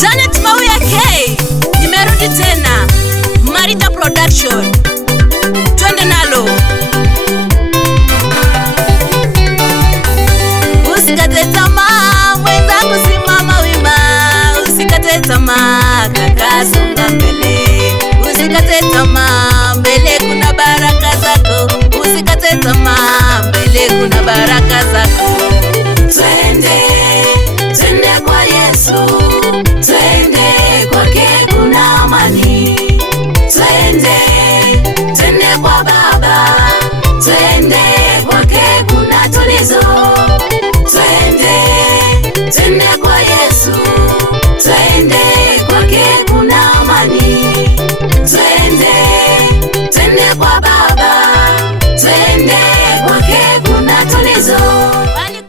Janet Mauya K, nimerudi tena. Marita Production, twende nalo. Usikate tamaa mwenzangu, simama wima. Usikate tamaa kaka, songa mbele. Usikate tamaa.